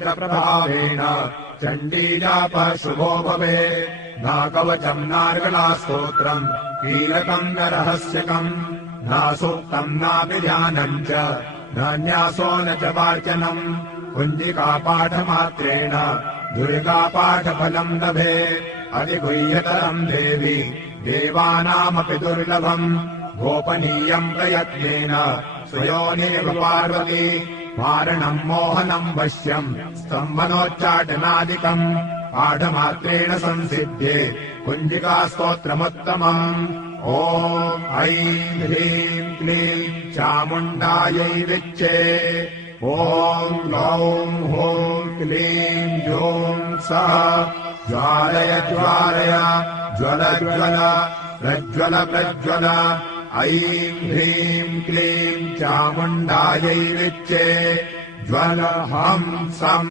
मन्त्रप्रभावेण चण्डीजापः शुभो भवे नाकवचम् नार्गलास्तोत्रम् कीलकम् न रहस्यकम् नासूक्तम् नापि ध्यानम् च नान्यासो न च वाचनम् कुञ्जिकापाठमात्रेण दुर्गापाठफलम् लभे अधिगुह्यतरम् देवि देवानामपि दुर्लभम् गोपनीयम् प्रयत्नेन स्वयोनिव पार्वती मारणम् मोहनम् वश्यम् स्तम्भनोच्चाटनादिकम् पाठमात्रेण संसिध्ये कुञ्जिकास्तोत्रमुत्तमम् ॐ ऐं ह्रीं क्लीं चामुण्डायै विच्चे ॐ गौं हूं क्लीं जूं सः ज्वालय ज्वालय ज्वल ज्वल प्रज्वल प्रज्वल ऐं ह्रीं क्लीं चामुण्डायै विच्चे ज्वल हं सम्